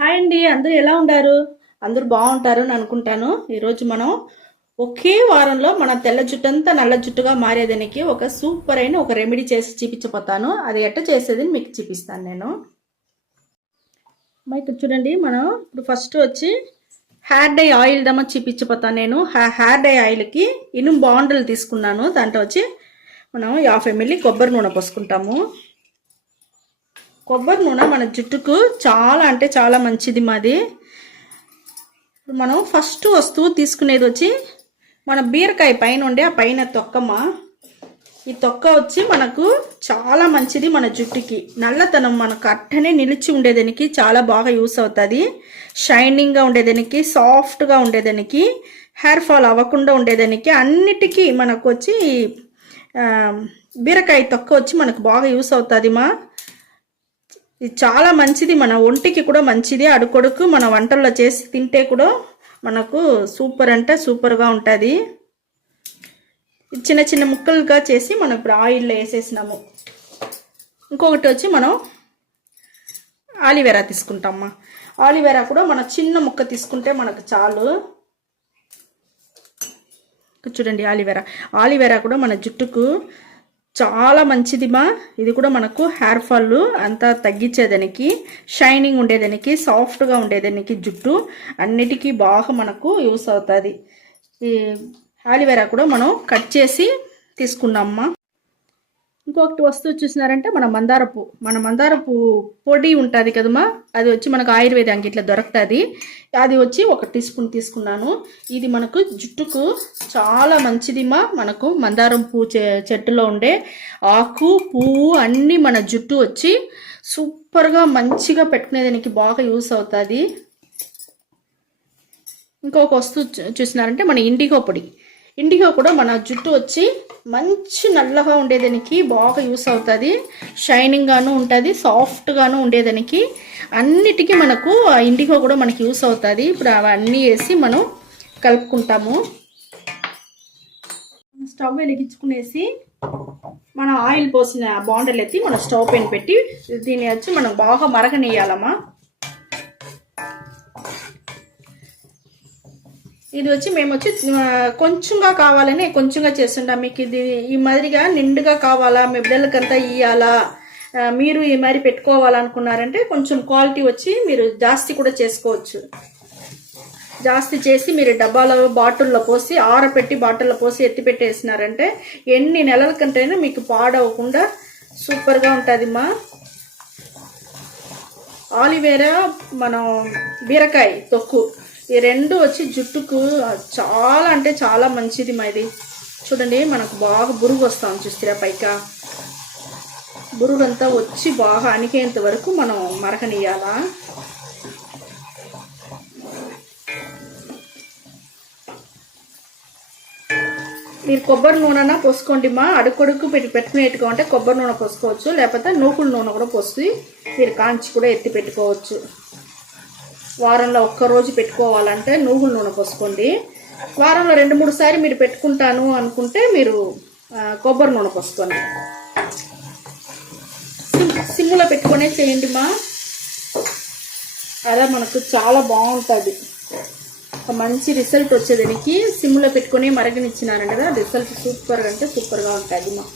Hi అండి, అందరూ ఎలా ఉంటారు? అందరూ బాగుంటారు అని అనుకుంటాను. ఈరోజు మనం ఒకే వారంలో మన తెల్ల జుట్టంతా నల్ల జుట్టుగా మారేదానికి ఒక సూపర్ అయిన ఒక రెమెడీ చేసి చూపించబోతాను. అది ఎట్ట చేసేది మీకు చూపిస్తాను నేను. ఇక్కడ చూడండి, మనం ఇప్పుడు ఫస్ట్ వచ్చి హెయిర్ డై ఆయిల్ దమ్మ చూపించబోతాను నేను. హెయిర్ డై ఆయిల్కి ఇనుము బాండలు తీసుకున్నాను. దాంట్లో వచ్చి మనం 50 ml కొబ్బరి నూనె పోసుకుంటాము. కొబ్బరి నూనె మన జుట్టుకు చాలా అంటే చాలా మంచిది. మాది మనం ఫస్ట్ వస్తువు తీసుకునేది వచ్చి మన బీరకాయ పైన ఉండే ఆ పైన తొక్కమ్మ. ఈ తొక్క వచ్చి మనకు చాలా మంచిది. మన జుట్టుకి నల్లతనం మనకు అట్టనే నిలిచి ఉండేదానికి చాలా బాగా యూస్ అవుతుంది. షైనింగ్గా ఉండేదానికి, సాఫ్ట్గా ఉండేదానికి, హెయిర్ ఫాల్ అవ్వకుండా ఉండేదానికి అన్నిటికీ మనకు వచ్చి బీరకాయ తొక్క వచ్చి మనకు బాగా యూస్ అవుతుంది. ఇది చాలా మంచిది, మన ఒంటికి కూడా మంచిది. అడుకొడుకు మన వంటల్లో చేసి తింటే కూడా మనకు సూపర్ అంటే సూపర్గా ఉంటుంది. చిన్న చిన్న ముక్కలుగా చేసి మనం ఇప్పుడు ఆయిల్లో వేసేసినాము. ఇంకొకటి వచ్చి మనం ఆలివేరా తీసుకుంటామమ్మా. ఆలివేరా కూడా మన చిన్న ముక్క తీసుకుంటే మనకు చాలు. చూడండి, ఆలివేరా కూడా మన జుట్టుకు చాలా మంచిదిమా. ఇది కూడా మనకు హెయిర్ ఫాల్ అంతా తగ్గించేదానికి, షైనింగ్ ఉండేదానికి, సాఫ్ట్గా ఉండేదానికి, జుట్టు అన్నిటికీ బాగా మనకు యూస్ అవుతుంది. ఈ ఆలివేరా కూడా మనం కట్ చేసి తీసుకున్నామమ్మా. ఇంకొకటి వస్తువు చూసినారంటే మన మందారపు పొడి ఉంటుంది కదమ్మా. అది వచ్చి మనకు ఆయుర్వేద అంగిట్లో దొరుకుతుంది. అది వచ్చి 1 టీ స్పూన్ తీసుకున్నాను. ఇది మనకు జుట్టుకు చాలా మంచిదిమా. మనకు మందారం పువ్వు చెట్టులో ఉండే ఆకు పువ్వు అన్నీ మన జుట్టు వచ్చి సూపర్గా మంచిగా పెట్టుకునేదానికి బాగా యూస్ అవుతుంది. ఇంకొక వస్తువు చూసినారంటే మన ఇండిగో కూడా మన జుట్టు వచ్చి మంచి నల్లగా ఉండేదానికి బాగా యూస్ అవుతుంది. షైనింగ్గాను ఉంటుంది, సాఫ్ట్గాను ఉండేదానికి అన్నిటికీ మనకు ఇండిగో కూడా మనకి యూస్ అవుతుంది. ఇప్పుడు అవన్నీ వేసి మనం కలుపుకుంటాము. స్టవ్ వెలిగించుకునేసి మనం ఆయిల్ పోసిన బాండలు ఎత్తి మనం స్టవ్ పైన పెట్టి దీన్ని వచ్చి మనం బాగా మరగనేయాలమ్మా. ఇది వచ్చి మేము వచ్చి కొంచెంగా కావాలని కొంచెంగా చేస్తుంటాం. మీకు ఇది ఈ మాదిరిగా నిండుగా కావాలా, మీ బిడ్డలకంతా ఇవ్వాలా, మీరు ఈ మరి పెట్టుకోవాలనుకున్నారంటే కొంచెం క్వాలిటీ వచ్చి మీరు జాస్తి కూడా చేసుకోవచ్చు. జాస్తి చేసి మీరు బాటిల్లో పోసి ఆరపెట్టి బాటిల్లో పోసి ఎత్తి పెట్టేసినారంటే ఎన్ని నెలల కంటైనా మీకు పాడవకుండా సూపర్గా ఉంటుందిమ్మా. ఆలివేరా, మనం బీరకాయ తొక్కు, ఈ రెండు వచ్చి జుట్టుకు చాలా అంటే చాలా మంచిది. ఇది చూడండి, మనకు బాగా బురుగు వస్తాం చూస్తారా, పైగా బురుగు అంతా వచ్చి బాగా అణికేంత వరకు మనం మరకనియాలా. మీరు కొబ్బరి నూనె పోసుకోండి మా. అడుకొడుకు పెట్టుకునేట్టుగా ఉంటే కొబ్బరి నూనె పోసుకోవచ్చు, లేకపోతే నూకుల నూనె కూడా పోసి మీరు కాంచి కూడా ఎత్తి పెట్టుకోవచ్చు. వారంలో 1 రోజు పెట్టుకోవాలంటే నువ్వుల నూనె పోసుకోండి. వారంలో 2-3 సార్లు మీరు పెట్టుకుంటాను అనుకుంటే మీరు కొబ్బరి నూనె పోసుకోండి. సిమ్లో పెట్టుకునే చేయండి మా. అలా మనకు చాలా బాగుంటుంది, మంచి రిజల్ట్ వచ్చేదానికి. సిమ్లో పెట్టుకుని మరగనిచ్చినారండి కదా, రిజల్ట్ సూపర్గా అంటే సూపర్గా ఉంటుంది మా.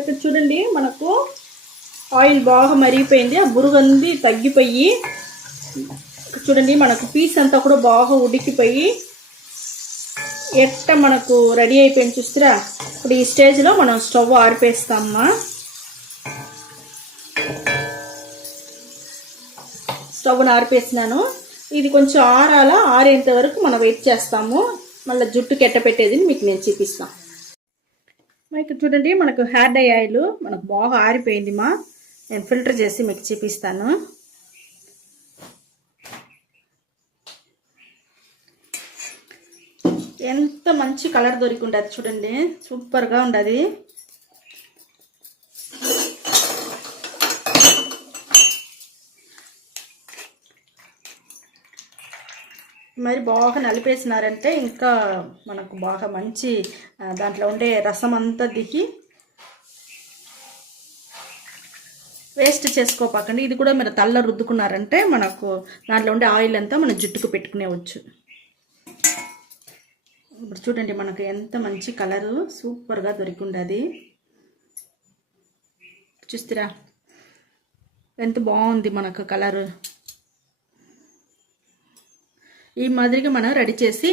ఇక్కడ చూడండి, మనకు ఆయిల్ బాగా మరిగిపోయింది, ఆ బురుగంది తగ్గిపోయి చూడండి మనకు పీస్ అంతా కూడా బాగా ఉడికిపోయి ఎట్ట మనకు రెడీ అయిపోయింది చూస్తారా. ఇప్పుడు ఈ స్టేజ్లో మనం స్టవ్ ఆరిపేస్తామమ్మా. స్టవ్ను ఆరిపేసినాను. ఇది కొంచెం ఆరేంత వరకు మనం వెయిట్ చేస్తాము. మళ్ళీ జుట్టుకి ఎట్ట పెట్టేది మీకు నేను చూపిస్తాను. ఇక్కడ చూడండి, మనకు హెయిర్ డై ఆయిల్ మనకు బాగా ఆరిపోయింది మా. నేను ఫిల్టర్ చేసి మీకు చూపిస్తాను. ఎంత మంచి కలర్ దొరికి ఉండదు చూడండి, సూపర్గా ఉండదు. మరి బాగా నలిపేసినారంటే ఇంకా మనకు బాగా మంచి దాంట్లో ఉండే రసం అంతా దిగి వేస్ట్ చేసుకోపాకండి. ఇది కూడా మీరు తల్ల రుద్దుకున్నారంటే మనకు దాంట్లో ఉండే ఆయిల్ అంతా మన జుట్టుకు పెట్టుకునేవచ్చు. ఇప్పుడు చూడండి మనకు ఎంత మంచి కలరు సూపర్గా దొరికిండది. చూస్తారా ఎంత బాగుంది మనకు కలరు. ఈ మాదిరిగా మనం రెడీ చేసి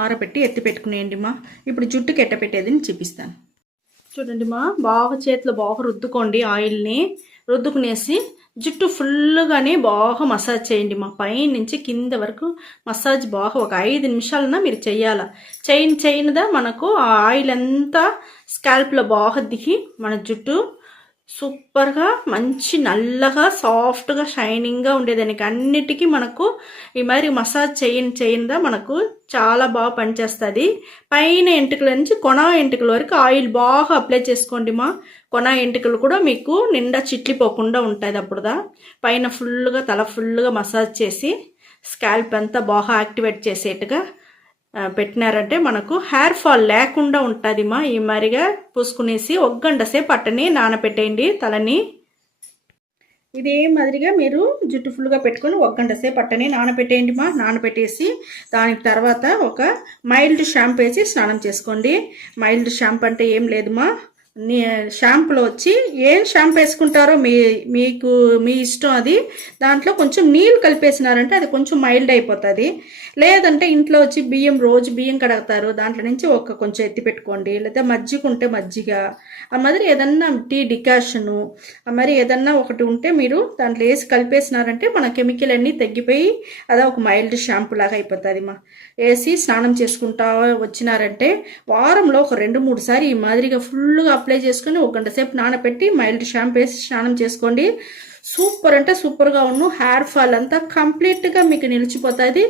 ఆరబెట్టి ఎత్తి పెట్టుకునేయండి మా. ఇప్పుడు జుట్టుకి ఎట్ట పెట్టేది చూపిస్తాను. చూడండి మా, బాగా చేతిలో బాగా రుద్దుకోండి. ఆయిల్ని రుద్దుకునేసి జుట్టు ఫుల్గానే బాగా మసాజ్ చేయండి మా. పై నుంచి కింద వరకు మసాజ్ బాగా ఒక 5 నిమిషాలన్నా మీరు చెయ్యాల. చేయనిదా మనకు ఆ ఆయిల్ అంతా స్కాల్ప్లో బాగా దిగి మన జుట్టు సూపర్గా మంచి నల్లగా సాఫ్ట్గా షైనింగ్గా ఉండేదానికి అన్నిటికీ మనకు ఈ మరి మసాజ్ చేయందా మనకు చాలా బాగా పనిచేస్తుంది. పైన ఎంటుకల నుంచి కొన ఎంటుకల వరకు ఆయిల్ బాగా అప్లై చేసుకోండి మా. కొన ఎంటుకలు కూడా మీకు నిండా చిట్లిపోకుండా ఉంటుంది. అప్పుడుదా పైన ఫుల్గా తల ఫుల్గా మసాజ్ చేసి స్కాల్ప్ అంతా బాగా యాక్టివేట్ చేసేట్టుగా పెట్టినారంటే మనకు హెయిర్ ఫాల్ లేకుండా ఉంటుంది మా. ఈ మరిగా పూసుకునేసి 1 గంట సేపు అట్టని నానబెట్టేయండి తలని. ఇదే మాదిరిగా మీరు జుట్టు ఫుల్గా పెట్టుకొని 1 గంట సేపు అట్టని నానబెట్టేయండి మా. నానబెట్టేసి దానికి తర్వాత ఒక మైల్డ్ షాంపూ వేసి స్నానం చేసుకోండి. మైల్డ్ షాంపూ అంటే ఏం లేదు మా, షాంపూలో వచ్చి ఏం షాంపూ వేసుకుంటారో మీకు మీ ఇష్టం. అది దాంట్లో కొంచెం నీళ్ళు కలిపేసినారంటే అది కొంచెం మైల్డ్ అయిపోతుంది. లేదంటే ఇంట్లో వచ్చి రోజు బియ్యం కడగతారు, దాంట్లో నుంచి కొంచెం ఎత్తి పెట్టుకోండి. లేదా మజ్జిగ ఉంటే మజ్జిగ ఆ మాదిరి ఏదన్నా టీ డికాషను మరి ఏదన్నా ఒకటి ఉంటే మీరు దాంట్లో వేసి కలిపేసినారంటే మన కెమికల్ అన్నీ తగ్గిపోయి అదే ఒక మైల్డ్ షాంపూ లాగా అయిపోతుంది మా. వేసి స్నానం చేసుకుంటా వచ్చినారంటే వారంలో ఒక 2-3 సారి ఈ మాదిరిగా ఫుల్గా అప్లై చేసుకొని 1 గంట సేపు నానబెట్టి మైల్డ్ షాంపూ వేసి స్నానం చేసుకోండి. సూపర్ అంటే సూపర్గా హెయిర్ ఫాల్ అంతా కంప్లీట్గా మీకు నిలిచిపోతుంది.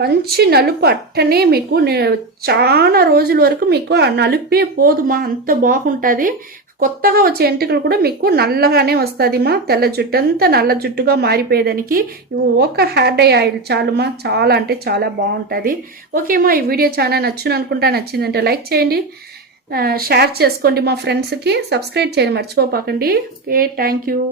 మంచి నలుపు అట్టనే మీకు చాలా రోజుల వరకు మీకు ఆ నలుపే పోదు మా, అంత బాగుంటుంది. కొత్తగా వచ్చే ఎంటుకలు కూడా మీకు నల్లగానే వస్తుంది మా. తెల్ల జుట్టు అంతా నల్ల జుట్టుగా మారిపోయేదానికి ఒక హెయిర్ డై ఆయిల్ చాలు మా. చాలా అంటే చాలా బాగుంటుంది. ఓకే మా, ఈ వీడియో చాలా నచ్చిందంటే లైక్ చేయండి, షేర్ చేసుకోండి మా ఫ్రెండ్స్కి, సబ్స్క్రైబ్ చేయండి మర్చిపోపాకండి. Okay, thank you.